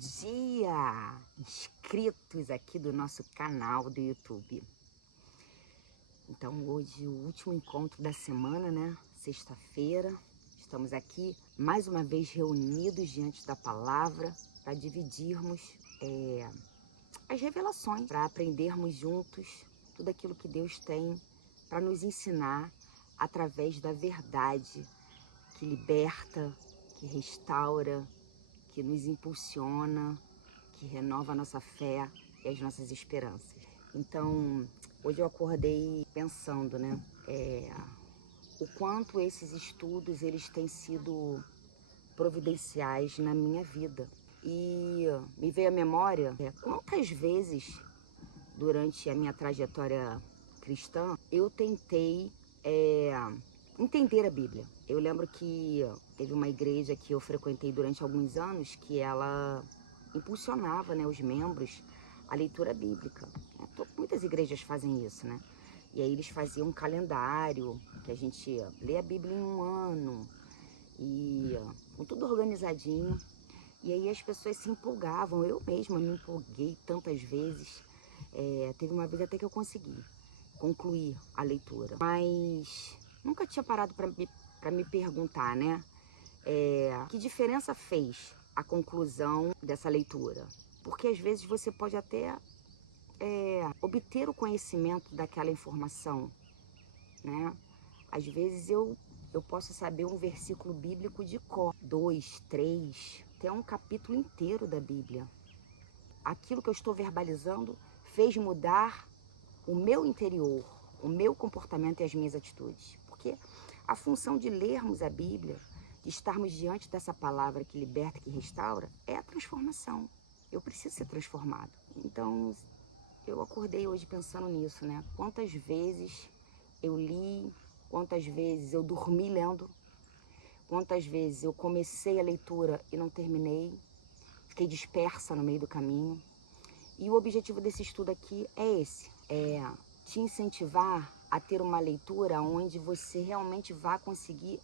dia, inscritos aqui do nosso canal do YouTube. Então hoje o último encontro da semana, né? Sexta-feira, estamos aqui mais uma vez reunidos diante da palavra para dividirmos as revelações, para aprendermos juntos tudo aquilo que Deus tem para nos ensinar através da verdade que liberta, que restaura, que nos impulsiona, que renova a nossa fé e as nossas esperanças. Então, hoje eu acordei pensando, né, o quanto esses estudos eles têm sido providenciais na minha vida. E me veio à memória quantas vezes durante a minha trajetória cristã eu tentei entender a Bíblia. Eu lembro que teve uma igreja que eu frequentei durante alguns anos que ela impulsionava, né, os membros a leitura bíblica. Muitas igrejas fazem isso, né? E aí eles faziam um calendário, que a gente lê a Bíblia em um ano, e com tudo organizadinho. E aí as pessoas se empolgavam, eu mesma me empolguei tantas vezes. Teve uma vez até que eu consegui concluir a leitura, mas nunca tinha parado para me perguntar, né? Que diferença fez a conclusão dessa leitura? Porque às vezes você pode até obter o conhecimento daquela informação, né? Às vezes eu posso saber um versículo bíblico de cor, 2, 3, até um capítulo inteiro da Bíblia. Aquilo que eu estou verbalizando fez mudar o meu interior, o meu comportamento e as minhas atitudes. Porque a função de lermos a Bíblia, de estarmos diante dessa palavra que liberta, que restaura, é a transformação. Eu preciso ser transformado. Então, eu acordei hoje pensando nisso, né? Quantas vezes eu li, quantas vezes eu dormi lendo, quantas vezes eu comecei a leitura e não terminei, fiquei dispersa no meio do caminho. E o objetivo desse estudo aqui é esse, te incentivar a ter uma leitura onde você realmente vá conseguir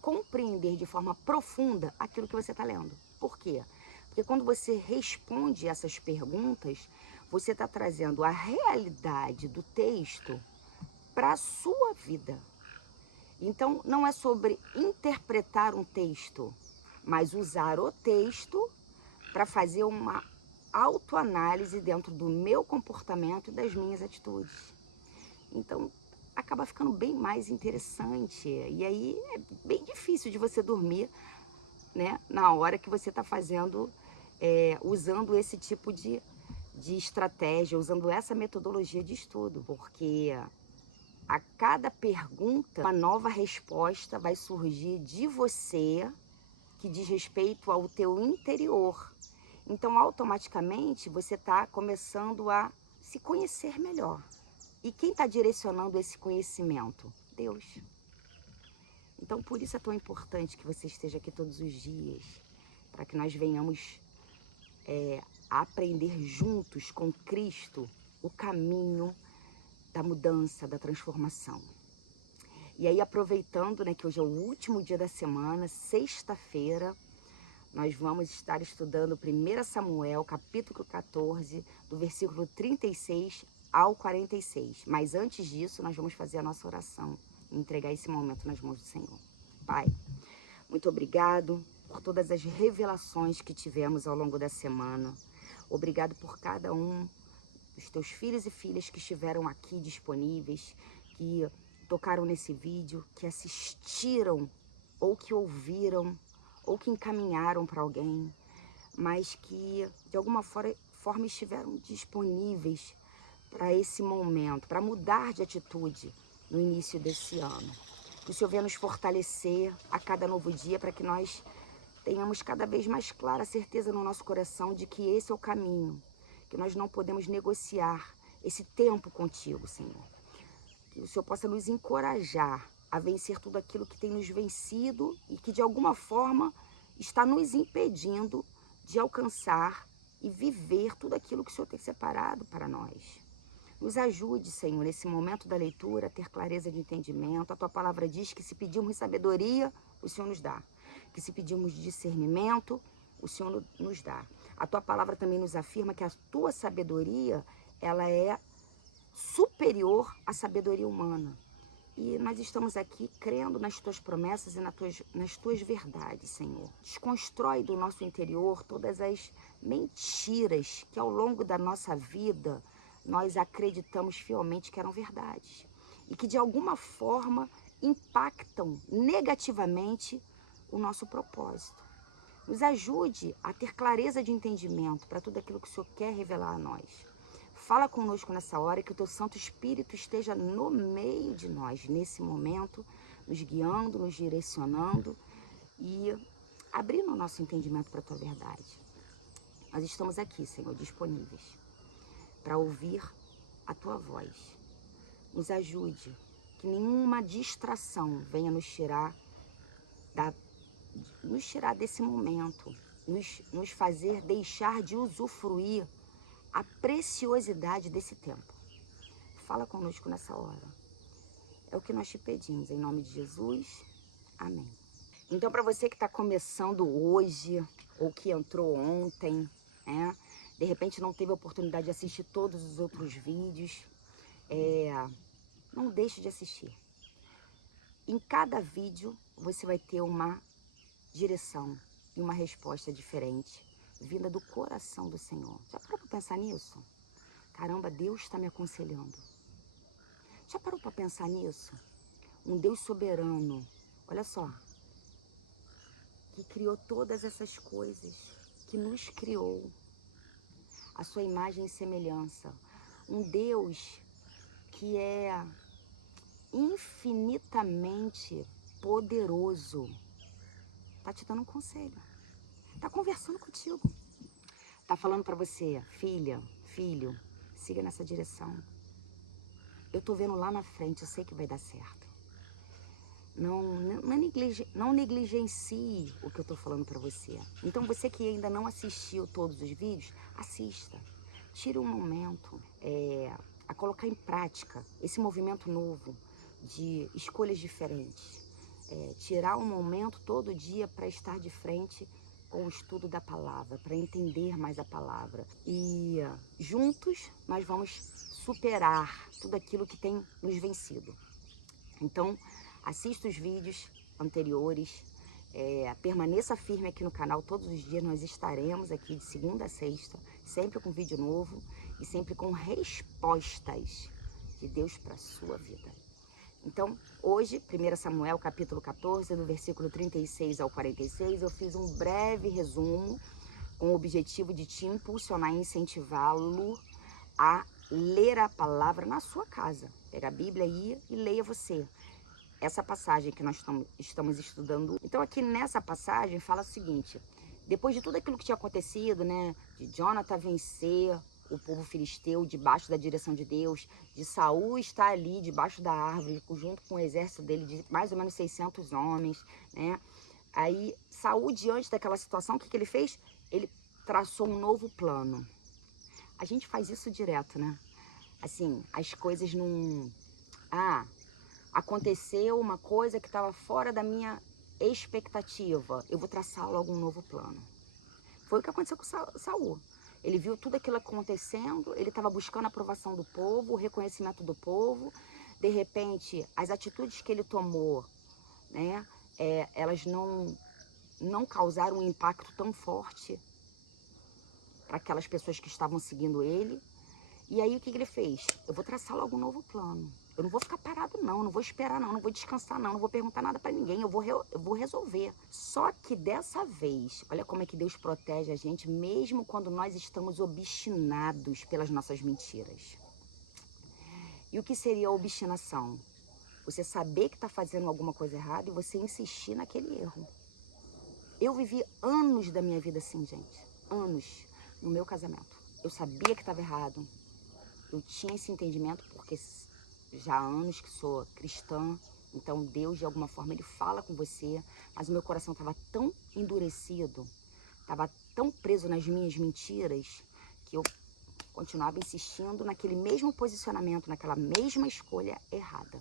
compreender de forma profunda aquilo que você está lendo. Por quê? Porque quando você responde essas perguntas, você está trazendo a realidade do texto para a sua vida. Então, não é sobre interpretar um texto, mas usar o texto para fazer uma autoanálise dentro do meu comportamento e das minhas atitudes. Então, acaba ficando bem mais interessante. E aí é bem difícil de você dormir, né, na hora que você está fazendo, usando esse tipo de estratégia, usando essa metodologia de estudo, porque a cada pergunta, uma nova resposta vai surgir de você que diz respeito ao teu interior. Então, automaticamente, você está começando a se conhecer melhor. E quem está direcionando esse conhecimento? Deus. Então, por isso é tão importante que você esteja aqui todos os dias, para que nós venhamos a aprender juntos com Cristo o caminho da mudança, da transformação. E aí, aproveitando, né, que hoje é o último dia da semana, sexta-feira, nós vamos estar estudando 1 Samuel, capítulo 14, do versículo 36 ao 46. Mas antes disso, nós vamos fazer a nossa oração e entregar esse momento nas mãos do Senhor. Pai, muito obrigado por todas as revelações que tivemos ao longo da semana. Obrigado por cada um dos teus filhos e filhas que estiveram aqui disponíveis, que tocaram nesse vídeo, que assistiram ou que ouviram ou que encaminharam para alguém, mas que de alguma forma estiveram disponíveis para esse momento, para mudar de atitude no início desse ano. Que o Senhor venha nos fortalecer a cada novo dia para que nós tenhamos cada vez mais clara a certeza no nosso coração de que esse é o caminho, que nós não podemos negociar esse tempo contigo, Senhor. Que o Senhor possa nos encorajar a vencer tudo aquilo que tem nos vencido e que de alguma forma está nos impedindo de alcançar e viver tudo aquilo que o Senhor tem separado para nós. Nos ajude, Senhor, nesse momento da leitura, a ter clareza de entendimento. A Tua palavra diz que se pedirmos sabedoria, o Senhor nos dá. Que se pedirmos discernimento, o Senhor nos dá. A tua palavra também nos afirma que a tua sabedoria, ela é superior à sabedoria humana. E nós estamos aqui crendo nas tuas promessas e nas tuas verdades, Senhor. Desconstrói do nosso interior todas as mentiras que ao longo da nossa vida nós acreditamos fielmente que eram verdades. E que de alguma forma impactam negativamente o nosso propósito. Nos ajude a ter clareza de entendimento para tudo aquilo que o Senhor quer revelar a nós. Fala conosco nessa hora, que o teu Santo Espírito esteja no meio de nós, nesse momento, nos guiando, nos direcionando e abrindo o nosso entendimento para a tua verdade. Nós estamos aqui, Senhor, disponíveis para ouvir a tua voz. Nos ajude, que nenhuma distração venha nos tirar desse momento, nos fazer deixar de usufruir a preciosidade desse tempo. Fala conosco nessa hora. É o que nós te pedimos, em nome de Jesus. Amém. Então, para você que está começando hoje, ou que entrou ontem, né? De repente não teve a oportunidade de assistir todos os outros vídeos, não deixe de assistir. Em cada vídeo, você vai ter uma direção e uma resposta diferente, vinda do coração do Senhor. Já parou para pensar nisso? Caramba, Deus está me aconselhando. Já parou para pensar nisso? Um Deus soberano, olha só, que criou todas essas coisas, que nos criou, a sua imagem e semelhança. Um Deus que é infinitamente poderoso. Tá te dando um conselho. Tá conversando contigo. Tá falando para você, filha, filho, siga nessa direção. Eu tô vendo lá na frente, eu sei que vai dar certo. Não negligencie o que eu tô falando para você. Então você que ainda não assistiu todos os vídeos, assista. Tire um momento a colocar em prática esse movimento novo de escolhas diferentes. Tirar um momento todo dia para estar de frente com o estudo da palavra, para entender mais a palavra. E juntos nós vamos superar tudo aquilo que tem nos vencido. Então, assista os vídeos anteriores, permaneça firme aqui no canal. Todos os dias nós estaremos aqui de segunda a sexta, sempre com vídeo novo e sempre com respostas de Deus para a sua vida. Então, hoje, 1 Samuel, capítulo 14, do versículo 36 ao 46, eu fiz um breve resumo com o objetivo de te impulsionar e incentivá-lo a ler a palavra na sua casa. Pega a Bíblia aí e leia você. Essa passagem que nós estamos estudando. Então, aqui nessa passagem, fala o seguinte: depois de tudo aquilo que tinha acontecido, né, de Jonathan vencer o povo filisteu debaixo da direção de Deus, de Saul estar ali debaixo da árvore, junto com o exército dele de mais ou menos 600 homens, né? Aí, Saul, diante daquela situação, o que ele fez? Ele traçou um novo plano. A gente faz isso direto, né? Assim, as coisas não... aconteceu uma coisa que estava fora da minha expectativa. Eu vou traçar logo um novo plano. Foi o que aconteceu com Saul. Ele viu tudo aquilo acontecendo, ele estava buscando a aprovação do povo, o reconhecimento do povo. De repente, as atitudes que ele tomou, né, elas não causaram um impacto tão forte para aquelas pessoas que estavam seguindo ele. E aí o que ele fez? Eu vou traçar logo um novo plano. Eu não vou ficar parado não, não vou esperar não vou descansar não vou perguntar nada para ninguém, eu vou resolver. Só que dessa vez, olha como é que Deus protege a gente, mesmo quando nós estamos obstinados pelas nossas mentiras. E o que seria a obstinação? Você saber que está fazendo alguma coisa errada e você insistir naquele erro. Eu vivi anos da minha vida assim, gente. Anos no meu casamento. Eu sabia que estava errado. Eu tinha esse entendimento porque já há anos que sou cristã, então Deus de alguma forma ele fala com você, mas o meu coração estava tão endurecido, estava tão preso nas minhas mentiras, que eu continuava insistindo naquele mesmo posicionamento, naquela mesma escolha errada.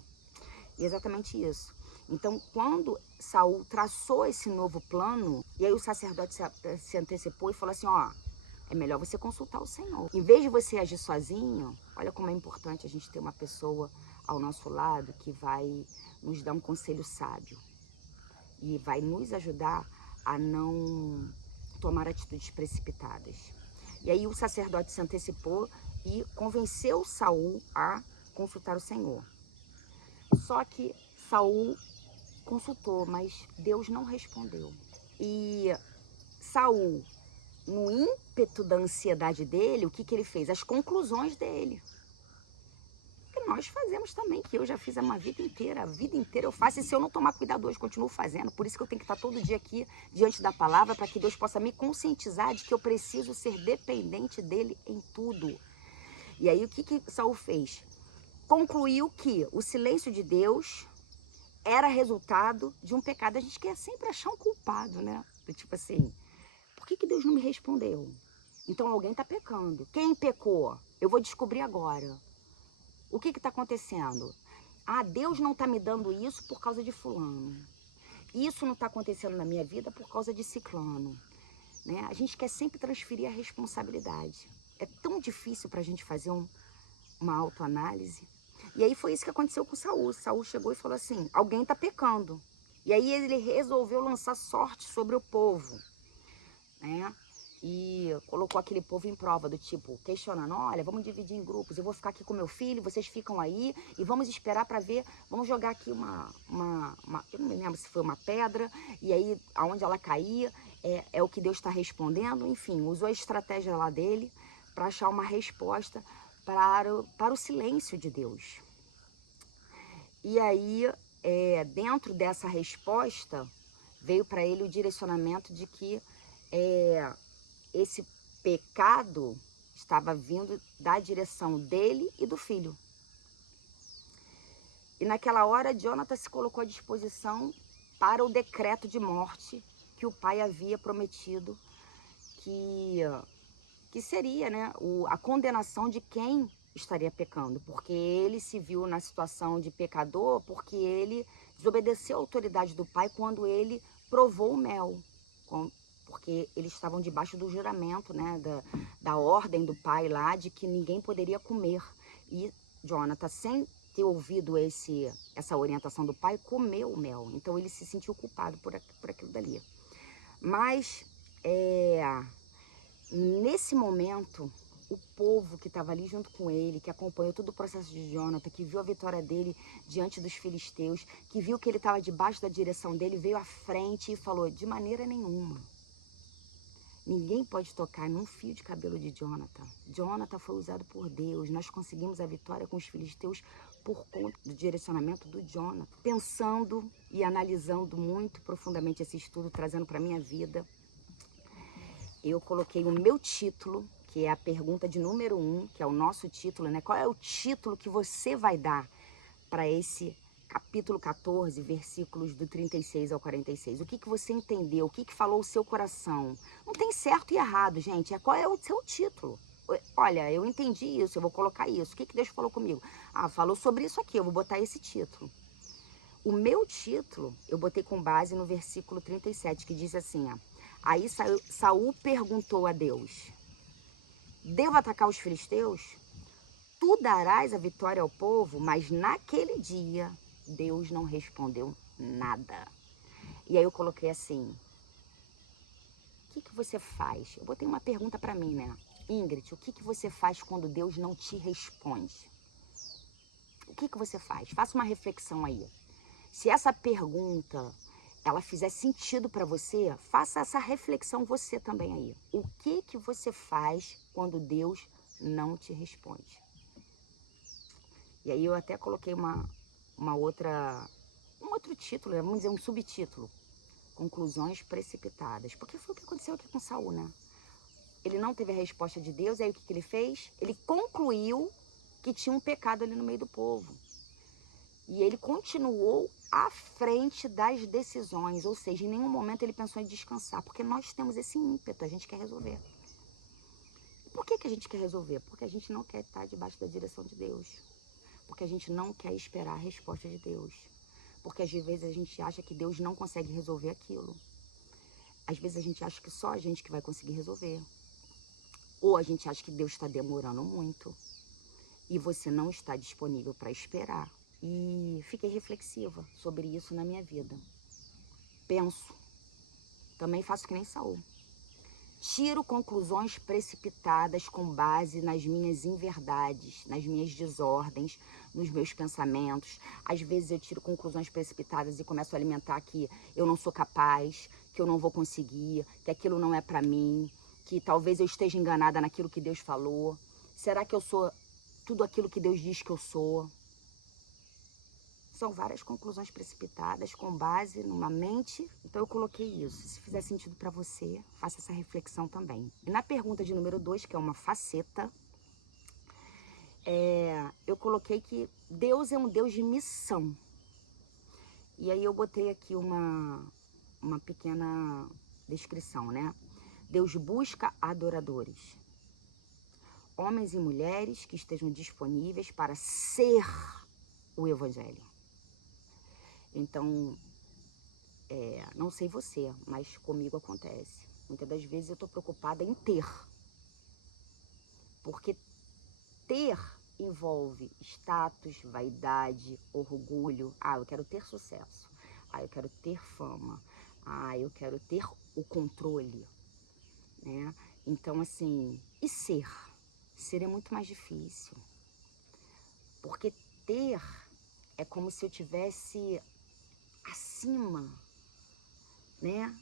E exatamente isso. Então, quando Saul traçou esse novo plano, e aí o sacerdote se antecipou e falou assim, ó, é melhor você consultar o Senhor. Em vez de você agir sozinho, olha como é importante a gente ter uma pessoa ao nosso lado que vai nos dar um conselho sábio e vai nos ajudar a não tomar atitudes precipitadas. E aí o sacerdote se antecipou e convenceu Saul a consultar o Senhor. Só que Saul consultou, mas Deus não respondeu. E Saul, no ímpeto da ansiedade dele, o que ele fez? As conclusões dele. Que nós fazemos também, que eu já fiz a vida inteira eu faço, e se eu não tomar cuidado hoje, continuo fazendo. Por isso que eu tenho que estar todo dia aqui diante da palavra, para que Deus possa me conscientizar de que eu preciso ser dependente dele em tudo. E aí o que Saul fez? Concluiu que o silêncio de Deus era resultado de um pecado. A gente quer sempre achar um culpado, né? Tipo assim, por que Deus não me respondeu? Então alguém está pecando. Quem pecou? Eu vou descobrir agora. O que está acontecendo? Ah, Deus não está me dando isso por causa de fulano. Isso não está acontecendo na minha vida por causa de ciclano. Né? A gente quer sempre transferir a responsabilidade. É tão difícil para a gente fazer uma autoanálise. E aí foi isso que aconteceu com Saul. Saul chegou e falou assim, alguém está pecando. E aí ele resolveu lançar sorte sobre o povo, né? E colocou aquele povo em prova, do tipo, questionando, olha, vamos dividir em grupos, eu vou ficar aqui com meu filho, vocês ficam aí, e vamos esperar para ver, vamos jogar aqui eu não me lembro se foi uma pedra, e aí aonde ela caía, é o que Deus está respondendo, enfim, usou a estratégia lá dele para achar uma resposta para o silêncio de Deus. E aí, dentro dessa resposta, veio para ele o direcionamento de que esse pecado estava vindo da direção dele e do filho. E naquela hora, Jonatas se colocou à disposição para o decreto de morte que o pai havia prometido, que seria, né, a condenação de quem estaria pecando, porque ele se viu na situação de pecador, porque ele desobedeceu a autoridade do pai quando ele provou o mel, porque eles estavam debaixo do juramento, né, da ordem do pai lá, de que ninguém poderia comer. E Jonatas, sem ter ouvido essa orientação do pai, comeu o mel. Então ele se sentiu culpado por aquilo dali. Mas, nesse momento, o povo que estava ali junto com ele, que acompanhou todo o processo de Jonatas, que viu a vitória dele diante dos filisteus, que viu que ele estava debaixo da direção dele, veio à frente e falou, de maneira nenhuma. Ninguém pode tocar num fio de cabelo de Jonatas. Jonatas foi usado por Deus. Nós conseguimos a vitória com os filisteus por conta do direcionamento do Jonatas. Pensando e analisando muito profundamente esse estudo, trazendo para a minha vida, eu coloquei o meu título, que é a pergunta de número 1, que é o nosso título, né? Qual é o título que você vai dar para esse capítulo 14, versículos do 36 ao 46. O que você entendeu? O que falou o seu coração? Não tem certo e errado, gente. Qual é o seu título? Olha, eu entendi isso, eu vou colocar isso. O que Deus falou comigo? Ah, falou sobre isso aqui, eu vou botar esse título. O meu título, eu botei com base no versículo 37, que diz assim, ó. Aí Saul perguntou a Deus, devo atacar os filisteus? Tu darás a vitória ao povo, mas naquele dia Deus não respondeu nada. E aí eu coloquei assim, o que você faz? Eu botei uma pergunta para mim, né? Ingrid, o que você faz quando Deus não te responde? O que você faz? Faça uma reflexão aí. Se essa pergunta, ela fizer sentido para você, faça essa reflexão você também aí. O que você faz quando Deus não te responde? E aí eu até coloquei um outro título, vamos dizer um subtítulo, conclusões precipitadas. Porque foi o que aconteceu aqui com Saul, né? Ele não teve a resposta de Deus, e aí o que ele fez? Ele concluiu que tinha um pecado ali no meio do povo. E ele continuou à frente das decisões, ou seja, em nenhum momento ele pensou em descansar, porque nós temos esse ímpeto, a gente quer resolver. Por que a gente quer resolver? Porque a gente não quer estar debaixo da direção de Deus. Porque a gente não quer esperar a resposta de Deus. Porque às vezes a gente acha que Deus não consegue resolver aquilo. Às vezes a gente acha que só a gente que vai conseguir resolver. Ou a gente acha que Deus está demorando muito e você não está disponível para esperar. E fiquei reflexiva sobre isso na minha vida. Penso. Também faço que nem Saul. Tiro conclusões precipitadas com base nas minhas inverdades, nas minhas desordens, nos meus pensamentos. Às vezes eu tiro conclusões precipitadas e começo a alimentar que eu não sou capaz, que eu não vou conseguir, que aquilo não é para mim, que talvez eu esteja enganada naquilo que Deus falou. Será que eu sou tudo aquilo que Deus diz que eu sou? São várias conclusões precipitadas com base numa mente. Então eu coloquei isso. Se fizer sentido para você, faça essa reflexão também. E na pergunta de número 2, que é uma faceta, eu coloquei que Deus é um Deus de missão. E aí eu botei aqui uma pequena descrição, né? Deus busca adoradores. Homens e mulheres que estejam disponíveis para ser o Evangelho. Então, não sei você, mas comigo acontece. Muitas das vezes eu estou preocupada em ter. Porque ter envolve status, vaidade, orgulho. Ah, eu quero ter sucesso. Ah, eu quero ter fama. Ah, eu quero ter o controle. Né? Então, assim, e ser? Ser é muito mais difícil. Porque ter é como se eu tivesse acima, né?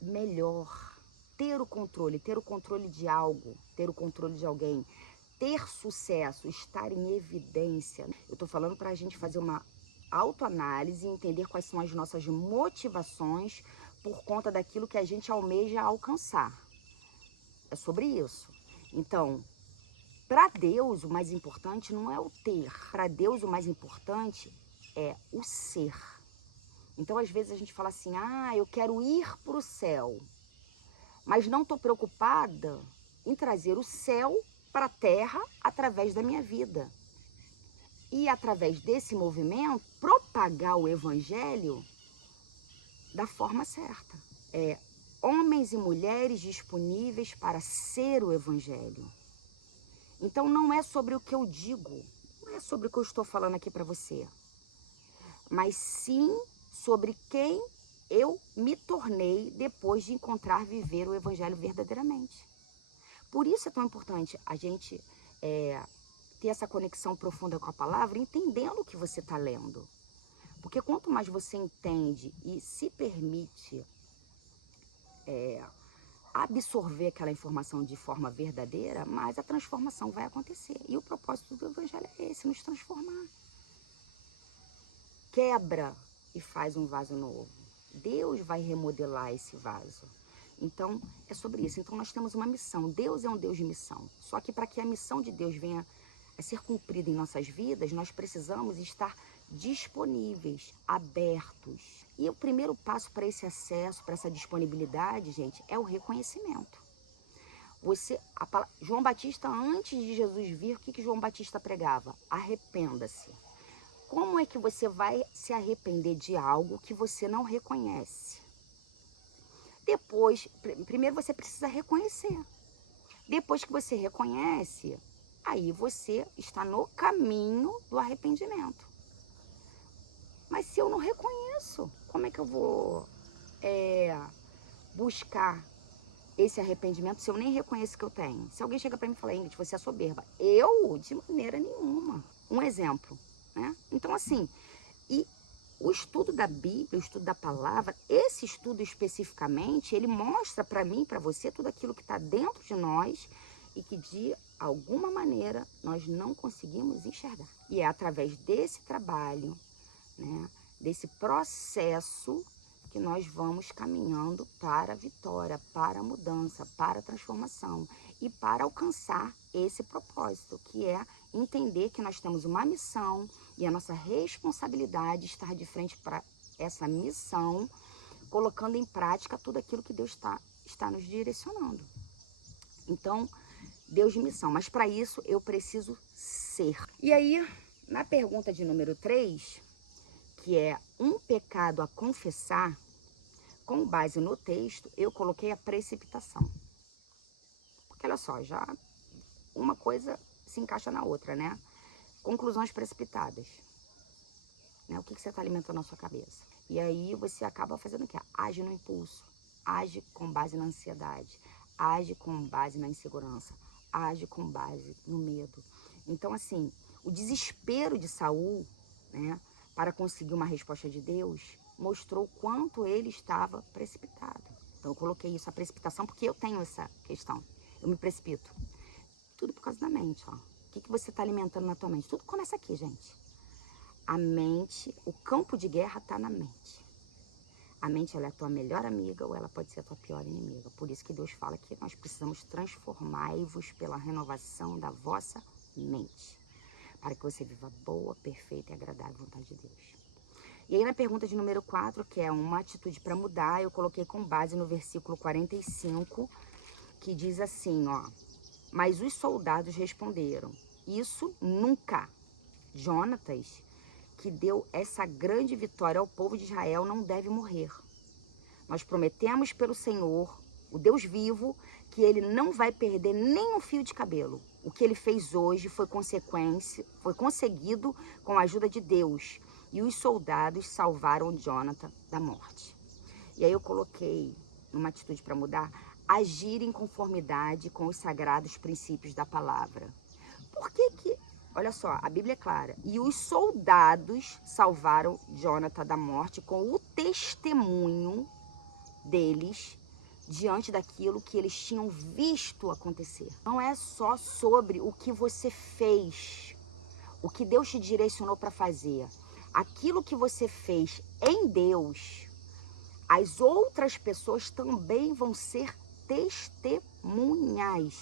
Melhor. Ter o controle de algo, ter o controle de alguém, ter sucesso, estar em evidência. Eu tô falando pra gente fazer uma autoanálise e entender quais são as nossas motivações por conta daquilo que a gente almeja alcançar. É sobre isso. Então, para Deus, o mais importante não é o ter. Para Deus, o mais importante é o ser. Então, às vezes a gente fala assim, eu quero ir para o céu, mas não estou preocupada em trazer o céu para a terra através da minha vida. E através desse movimento, propagar o evangelho da forma certa. Homens e mulheres disponíveis para ser o evangelho. Então não é sobre o que eu digo, não é sobre o que eu estou falando aqui para você, mas sim sobre quem eu me tornei depois de encontrar viver o evangelho verdadeiramente. Por isso é tão importante a gente ter essa conexão profunda com a palavra, entendendo o que você está lendo. Porque quanto mais você entende e se permite absorver aquela informação de forma verdadeira, mais a transformação vai acontecer. E o propósito do evangelho é esse, nos transformar. Quebra e faz um vaso novo. Deus vai remodelar esse vaso. Então, é sobre isso. Então, nós temos uma missão. Deus é um Deus de missão. Só que para que a missão de Deus venha a ser cumprida em nossas vidas, nós precisamos estar disponíveis, abertos. E o primeiro passo para esse acesso, para essa disponibilidade, gente, é o reconhecimento. João Batista, antes de Jesus vir, o que João Batista pregava? Arrependa-se. Como é que você vai se arrepender de algo que você não reconhece? Depois, primeiro você precisa reconhecer. Depois que você reconhece, aí você está no caminho do arrependimento. Mas se eu não reconheço, como é que eu vou buscar esse arrependimento se eu nem reconheço que eu tenho? Se alguém chega para mim e fala, Ingrid, você é soberba. Eu, de maneira nenhuma. Um exemplo, né? Então, assim, e o estudo da Bíblia, o estudo da palavra, esse estudo especificamente, ele mostra para mim, para você, tudo aquilo que está dentro de nós e que de alguma maneira nós não conseguimos enxergar. E é através desse trabalho, né, desse processo que nós vamos caminhando para a vitória, para a mudança, para a transformação e para alcançar esse propósito, que é entender que nós temos uma missão e a nossa responsabilidade estar de frente para essa missão, colocando em prática tudo aquilo que Deus está nos direcionando. Então, Deus de missão, mas para isso eu preciso ser. E aí, na pergunta de número 3, que é um pecado a confessar, com base no texto, eu coloquei a precipitação. Porque olha só, já uma coisa se encaixa na outra, né? Conclusões precipitadas. Né? O que você está alimentando na sua cabeça? E aí você acaba fazendo o quê? Age no impulso, age com base na ansiedade, age com base na insegurança, age com base no medo. Então, assim, o desespero de Saul, né, para conseguir uma resposta de Deus, mostrou o quanto ele estava precipitado. Então, eu coloquei isso, a precipitação, porque eu tenho essa questão. Eu me precipito. Tudo por causa da mente, ó. O que você está alimentando na tua mente? Tudo começa aqui, gente. A mente, o campo de guerra está na mente. A mente, ela é a tua melhor amiga ou ela pode ser a tua pior inimiga. Por isso que Deus fala que nós precisamos transformar-vos pela renovação da vossa mente, para que você viva boa, perfeita e agradável vontade de Deus. E aí na pergunta de número 4, que é uma atitude para mudar, eu coloquei com base no versículo 45, que diz assim, ó: mas os soldados responderam, isso nunca. Jonatas, que deu essa grande vitória ao povo de Israel, não deve morrer. Nós prometemos pelo Senhor, o Deus vivo, que ele não vai perder nem um fio de cabelo. O que ele fez hoje foi conseguido com a ajuda de Deus. E os soldados salvaram Jonathan da morte. E aí eu coloquei, numa atitude para mudar, agir em conformidade com os sagrados princípios da palavra. Por que olha só, a Bíblia é clara. E os soldados salvaram Jonathan da morte com o testemunho deles diante daquilo que eles tinham visto acontecer. Não é só sobre o que você fez, o que Deus te direcionou para fazer. Aquilo que você fez em Deus, as outras pessoas também vão ser testemunhas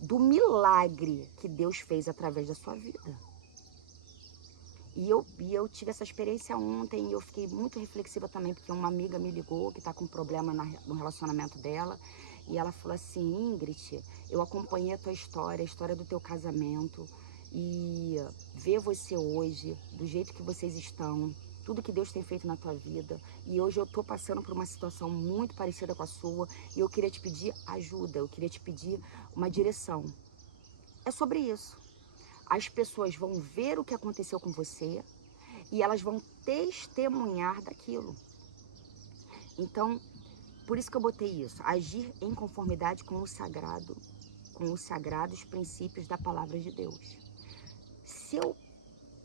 do milagre que Deus fez através da sua vida. E eu tive essa experiência ontem e eu fiquei muito reflexiva também, porque uma amiga me ligou que está com problema no relacionamento dela. E ela falou assim: Ingrid, eu acompanhei a tua história, a história do teu casamento. E ver você hoje, do jeito que vocês estão, tudo que Deus tem feito na tua vida. E hoje eu tô passando por uma situação muito parecida com a sua. E eu queria te pedir ajuda, eu queria te pedir uma direção. É sobre isso. As pessoas vão ver o que aconteceu com você e elas vão testemunhar daquilo. Então, por isso que eu botei isso. Agir em conformidade com o sagrado, com os sagrados princípios da palavra de Deus. Se eu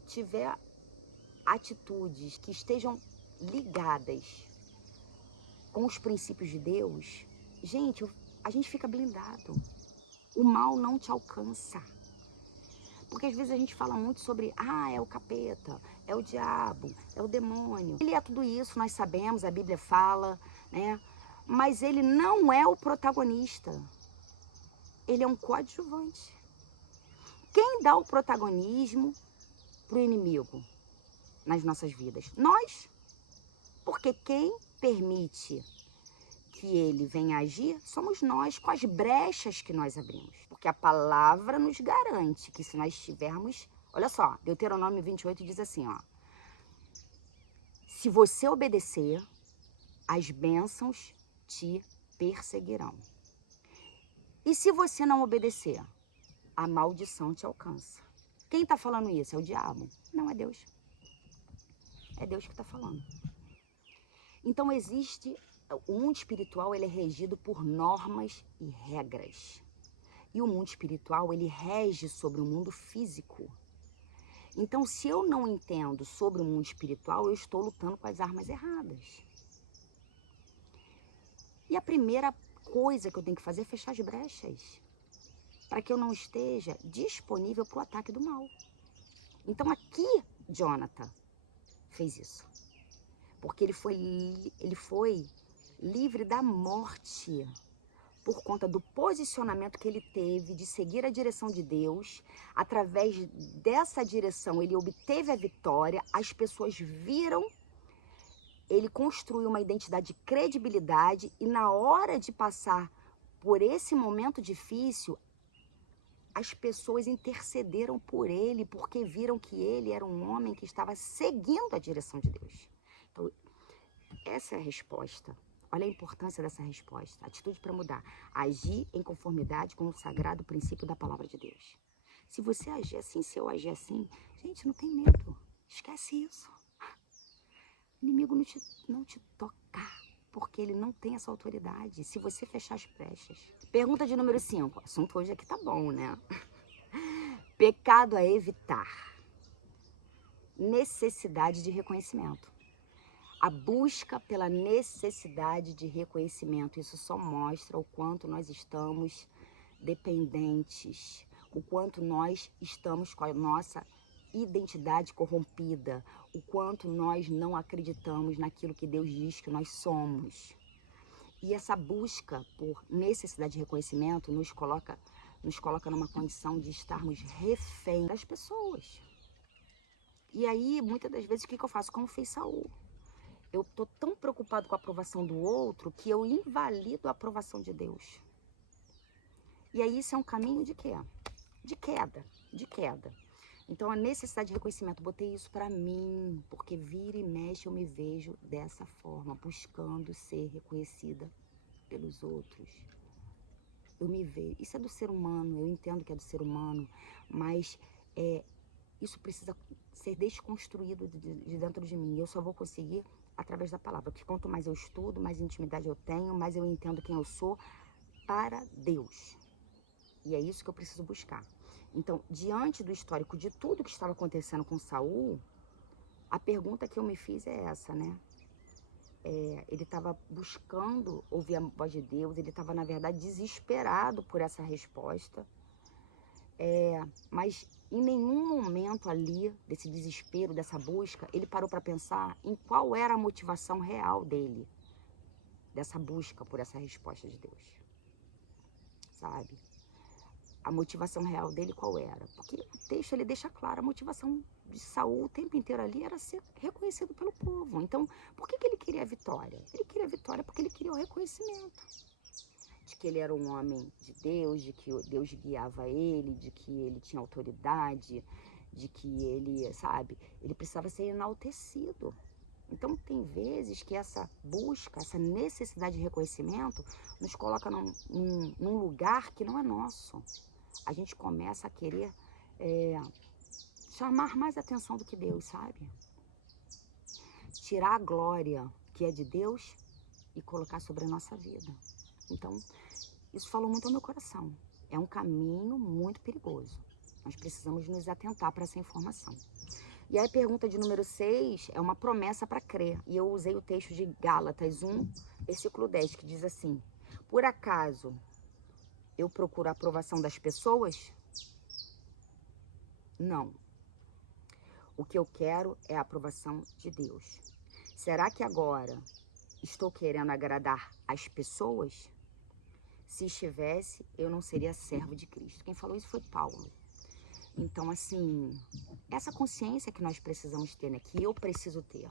tiver atitudes que estejam ligadas com os princípios de Deus, gente, a gente fica blindado. O mal não te alcança. Porque às vezes a gente fala muito sobre, é o capeta, é o diabo, é o demônio. Ele é tudo isso, nós sabemos, a Bíblia fala, né? Mas ele não é o protagonista. Ele é um coadjuvante. Quem dá o protagonismo para o inimigo nas nossas vidas? Nós. Porque quem permite que ele venha agir somos nós, com as brechas que nós abrimos. Porque a palavra nos garante que se nós estivermos... Olha só, Deuteronômio 28 diz assim, ó: se você obedecer, as bênçãos te perseguirão. E se você não obedecer, a maldição te alcança. Quem está falando isso? É o diabo? Não, é Deus. É Deus que está falando. Então existe... O mundo espiritual, ele é regido por normas e regras. E o mundo espiritual, ele rege sobre o mundo físico. Então, se eu não entendo sobre o mundo espiritual, eu estou lutando com as armas erradas. E a primeira coisa que eu tenho que fazer é fechar as brechas, para que eu não esteja disponível para o ataque do mal. Então, aqui, Jonathan fez isso. Porque ele foi livre da morte por conta do posicionamento que ele teve de seguir a direção de Deus. Através dessa direção, ele obteve a vitória, as pessoas viram, ele construiu uma identidade de credibilidade e na hora de passar por esse momento difícil, as pessoas intercederam por ele, porque viram que ele era um homem que estava seguindo a direção de Deus. Então, essa é a resposta. Olha a importância dessa resposta. Atitude para mudar. Agir em conformidade com o sagrado princípio da palavra de Deus. Se você agir assim, se eu agir assim, gente, não tem medo. Esquece isso. O inimigo não te toca, porque ele não tem essa autoridade. Se você fechar as brechas. Pergunta de número 5. O assunto hoje aqui tá bom, né? Pecado a evitar. Necessidade de reconhecimento. A busca pela necessidade de reconhecimento, isso só mostra o quanto nós estamos dependentes, o quanto nós estamos com a nossa identidade corrompida, o quanto nós não acreditamos naquilo que Deus diz que nós somos. E essa busca por necessidade de reconhecimento nos coloca numa condição de estarmos refém das pessoas. E aí, muitas das vezes, o que eu faço? Como fez Saul. Eu estou tão preocupado com a aprovação do outro que eu invalido a aprovação de Deus. E aí isso é um caminho de quê? De queda. Então a necessidade de reconhecimento, botei isso para mim, porque vira e mexe eu me vejo dessa forma, buscando ser reconhecida pelos outros. Eu me vejo, isso é do ser humano, eu entendo que é do ser humano, mas isso precisa ser desconstruído de dentro de mim. Eu só vou conseguir através da palavra, porque quanto mais eu estudo, mais intimidade eu tenho, mais eu entendo quem eu sou para Deus. E é isso que eu preciso buscar. Então, diante do histórico de tudo que estava acontecendo com Saul, a pergunta que eu me fiz é essa, né? Ele estava buscando ouvir a voz de Deus, ele estava, na verdade, desesperado por essa resposta. Mas em nenhum momento ali, desse desespero, dessa busca, ele parou para pensar em qual era a motivação real dele, dessa busca por essa resposta de Deus, sabe? A motivação real dele qual era? Porque o texto ele deixa claro, a motivação de Saul o tempo inteiro ali era ser reconhecido pelo povo. Então, por que ele queria a vitória? Ele queria a vitória porque ele queria o reconhecimento. De que ele era um homem de Deus, de que Deus guiava ele, de que ele tinha autoridade, de que ele, sabe, ele precisava ser enaltecido. Então tem vezes que essa busca, essa necessidade de reconhecimento nos coloca num lugar que não é nosso. A gente começa a querer chamar mais atenção do que Deus, sabe? Tirar a glória que é de Deus e colocar sobre a nossa vida. Então, isso falou muito ao meu coração. É um caminho muito perigoso. Nós precisamos nos atentar para essa informação. E aí a pergunta de número 6 é uma promessa para crer. E eu usei o texto de Gálatas 1, versículo 10, que diz assim: por acaso eu procuro a aprovação das pessoas? Não. O que eu quero é a aprovação de Deus. Será que agora estou querendo agradar as pessoas? Se estivesse, eu não seria servo de Cristo. Quem falou isso foi Paulo. Então, assim, essa consciência que nós precisamos ter, né? Que eu preciso ter.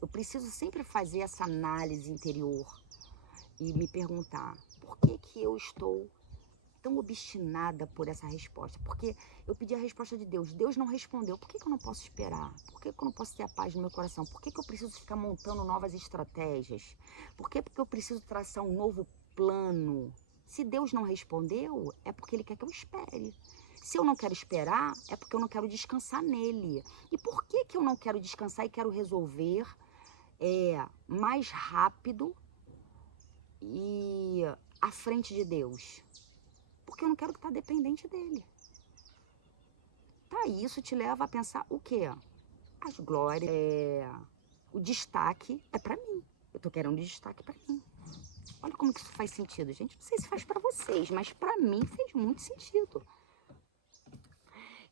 Eu preciso sempre fazer essa análise interior e me perguntar, por que eu estou tão obstinada por essa resposta? Porque eu pedi a resposta de Deus, Deus não respondeu. Por que eu não posso esperar? Por que eu não posso ter a paz no meu coração? Por que eu preciso ficar montando novas estratégias? Por que eu preciso traçar um novo plano? Se Deus não respondeu, é porque Ele quer que eu espere. Se eu não quero esperar, é porque eu não quero descansar nele. E por que eu não quero descansar e quero resolver mais rápido e à frente de Deus? Porque eu não quero estar dependente dele. Tá, isso te leva a pensar o quê? As glórias, o destaque é para mim. Eu tô querendo destaque para mim. Olha como que isso faz sentido, gente. Não sei se faz para vocês, mas para mim fez muito sentido.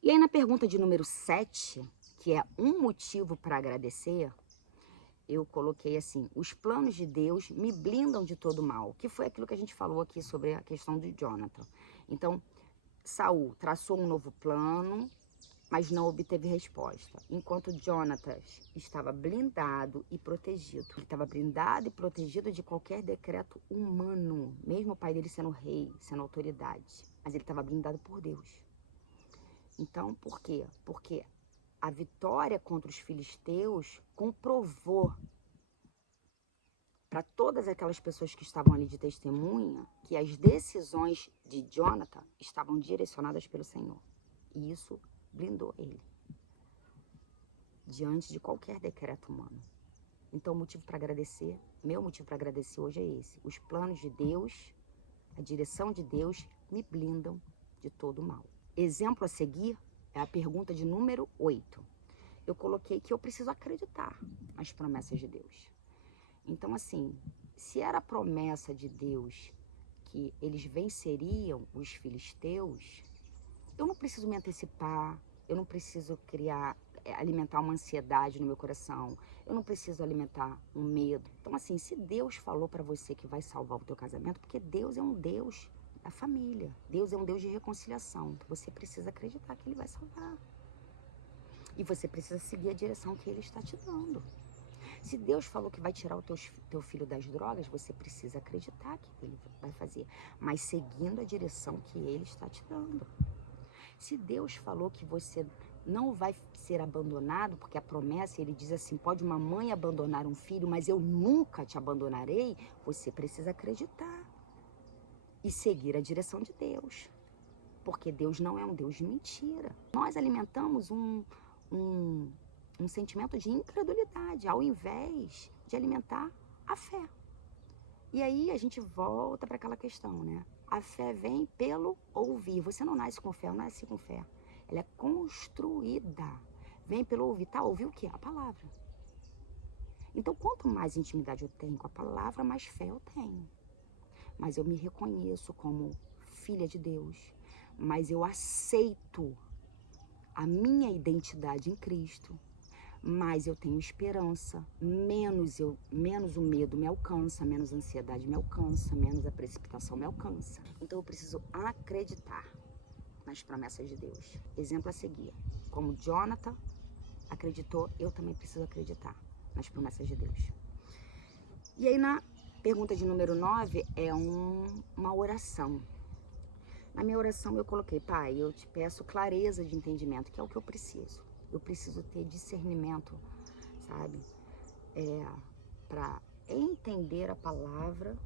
E aí na pergunta de número 7, que é um motivo para agradecer, eu coloquei assim: os planos de Deus me blindam de todo mal, que foi aquilo que a gente falou aqui sobre a questão de Jonathan. Então, Saul traçou um novo plano, mas não obteve resposta. Enquanto Jonatas estava blindado e protegido. Ele estava blindado e protegido de qualquer decreto humano, mesmo o pai dele sendo rei, sendo autoridade. Mas ele estava blindado por Deus. Então, por quê? Porque a vitória contra os filisteus comprovou para todas aquelas pessoas que estavam ali de testemunha que as decisões de Jonathan estavam direcionadas pelo Senhor. E isso blindou ele diante de qualquer decreto humano. Então, o motivo para agradecer, meu motivo para agradecer hoje é esse. Os planos de Deus, a direção de Deus me blindam de todo mal. Exemplo a seguir é a pergunta de número 8. Eu coloquei que eu preciso acreditar nas promessas de Deus. Então, assim, se era a promessa de Deus que eles venceriam os filisteus, eu não preciso me antecipar, eu não preciso alimentar uma ansiedade no meu coração, eu não preciso alimentar um medo. Então, assim, se Deus falou para você que vai salvar o teu casamento, porque Deus é um Deus da família, Deus é um Deus de reconciliação, então você precisa acreditar que Ele vai salvar. E você precisa seguir a direção que Ele está te dando. Se Deus falou que vai tirar o teu filho das drogas, você precisa acreditar que Ele vai fazer, mas seguindo a direção que Ele está te dando. Se Deus falou que você não vai ser abandonado, porque a promessa, Ele diz assim, pode uma mãe abandonar um filho, mas eu nunca te abandonarei, você precisa acreditar e seguir a direção de Deus, porque Deus não é um Deus de mentira. Nós alimentamos um sentimento de incredulidade, ao invés de alimentar a fé. E aí a gente volta para aquela questão, né? A fé vem pelo ouvir. Você não nasce com fé, eu nasci com fé. Ela é construída. Vem pelo ouvir. Tá, ouvir o quê? A palavra. Então, quanto mais intimidade eu tenho com a palavra, mais fé eu tenho. Mas eu me reconheço como filha de Deus. Mas eu aceito a minha identidade em Cristo. Mais eu tenho esperança, menos o medo me alcança, menos a ansiedade me alcança, menos a precipitação me alcança. Então eu preciso acreditar nas promessas de Deus. Exemplo a seguir, como Jonathan acreditou, eu também preciso acreditar nas promessas de Deus. E aí na pergunta de número 9 é uma oração. Na minha oração eu coloquei, Pai, eu te peço clareza de entendimento, que é o que eu preciso. Eu preciso ter discernimento, sabe? Para entender a palavra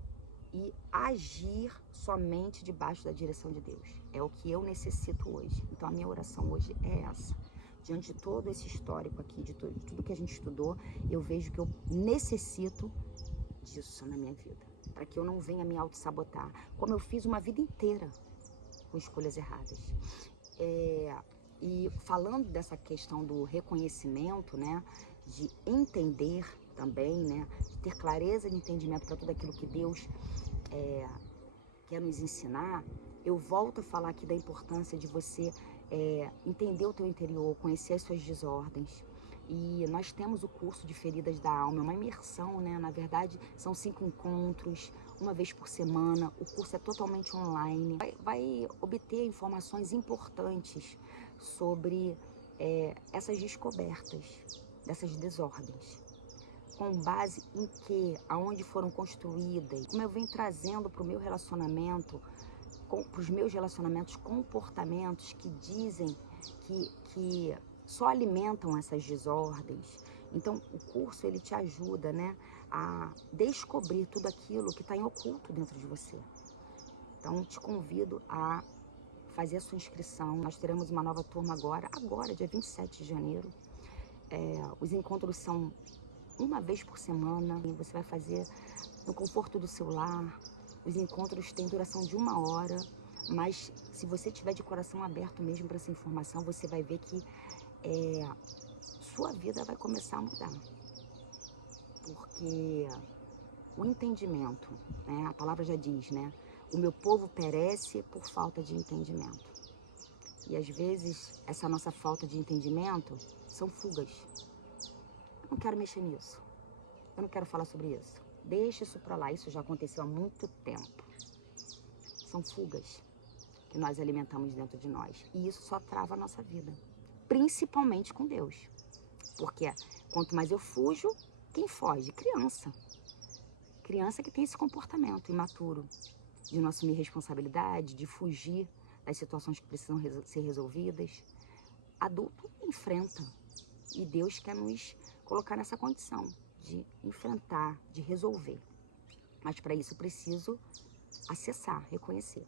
e agir somente debaixo da direção de Deus. É o que eu necessito hoje. Então a minha oração hoje é essa. Diante de todo esse histórico aqui, de tudo que a gente estudou, eu vejo que eu necessito disso na minha vida. Para que eu não venha me auto-sabotar. Como eu fiz uma vida inteira com escolhas erradas. E falando dessa questão do reconhecimento, né, de entender também, né, de ter clareza de entendimento para tudo aquilo que Deus quer nos ensinar, eu volto a falar aqui da importância de você entender o teu interior, conhecer as suas desordens. E nós temos o curso de Feridas da Alma, é uma imersão, né? Na verdade, são 5 encontros, uma vez por semana. O curso é totalmente online. Vai obter informações importantes sobre essas descobertas, dessas desordens. Com base em que, aonde foram construídas, como eu venho trazendo para o meu relacionamento, para os meus relacionamentos, comportamentos que dizem que só alimentam essas desordens. Então, o curso, ele te ajuda, né, a descobrir tudo aquilo que está em oculto dentro de você. Então, te convido a fazer a sua inscrição. Nós teremos uma nova turma agora, dia 27 de janeiro. Os encontros são uma vez por semana. E você vai fazer no conforto do seu lar. Os encontros têm duração de 1 hora. Mas se você tiver de coração aberto mesmo para essa informação, você vai ver que sua vida vai começar a mudar. Porque o entendimento, né, a palavra já diz, né? O meu povo perece por falta de entendimento. E às vezes, essa nossa falta de entendimento são fugas. Eu não quero mexer nisso. Eu não quero falar sobre isso. Deixa isso pra lá. Isso já aconteceu há muito tempo. São fugas que nós alimentamos dentro de nós. E isso só trava a nossa vida. principalmente com Deus. Porque quanto mais eu fujo, quem foge? Criança. Criança que tem esse comportamento imaturo de não assumir responsabilidade, de fugir das situações que precisam ser resolvidas. Adulto enfrenta. E Deus quer nos colocar nessa condição de enfrentar, de resolver. Mas para isso eu preciso acessar, reconhecer.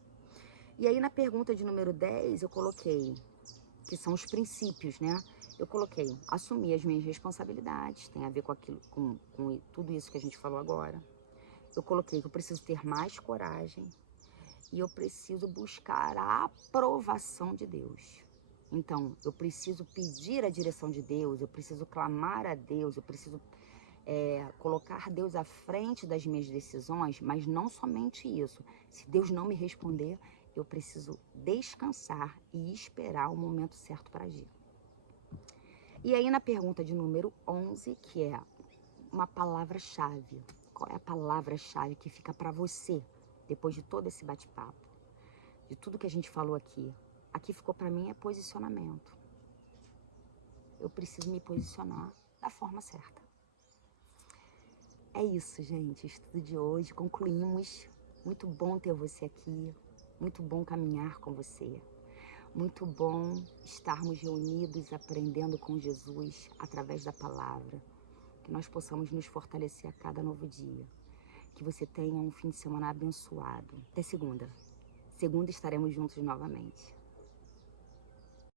E aí na pergunta de número 10 eu coloquei, que são os princípios, né? Eu coloquei assumir as minhas responsabilidades, tem a ver com aquilo, com tudo isso que a gente falou agora. Eu coloquei que eu preciso ter mais coragem e eu preciso buscar a aprovação de Deus. Então, eu preciso pedir a direção de Deus, eu preciso clamar a Deus, eu preciso colocar Deus à frente das minhas decisões, mas não somente isso. Se Deus não me responder, eu preciso descansar e esperar o momento certo para agir. E aí na pergunta de número 11, que é uma palavra-chave. Qual é a palavra-chave que fica para você, depois de todo esse bate-papo? De tudo que a gente falou aqui. Aqui ficou para mim é posicionamento. Eu preciso me posicionar da forma certa. É isso, gente. O estudo de hoje. Concluímos. Muito bom ter você aqui. Muito bom caminhar com você. Muito bom estarmos reunidos aprendendo com Jesus através da palavra. Que nós possamos nos fortalecer a cada novo dia. Que você tenha um fim de semana abençoado. Até segunda. Segunda estaremos juntos novamente.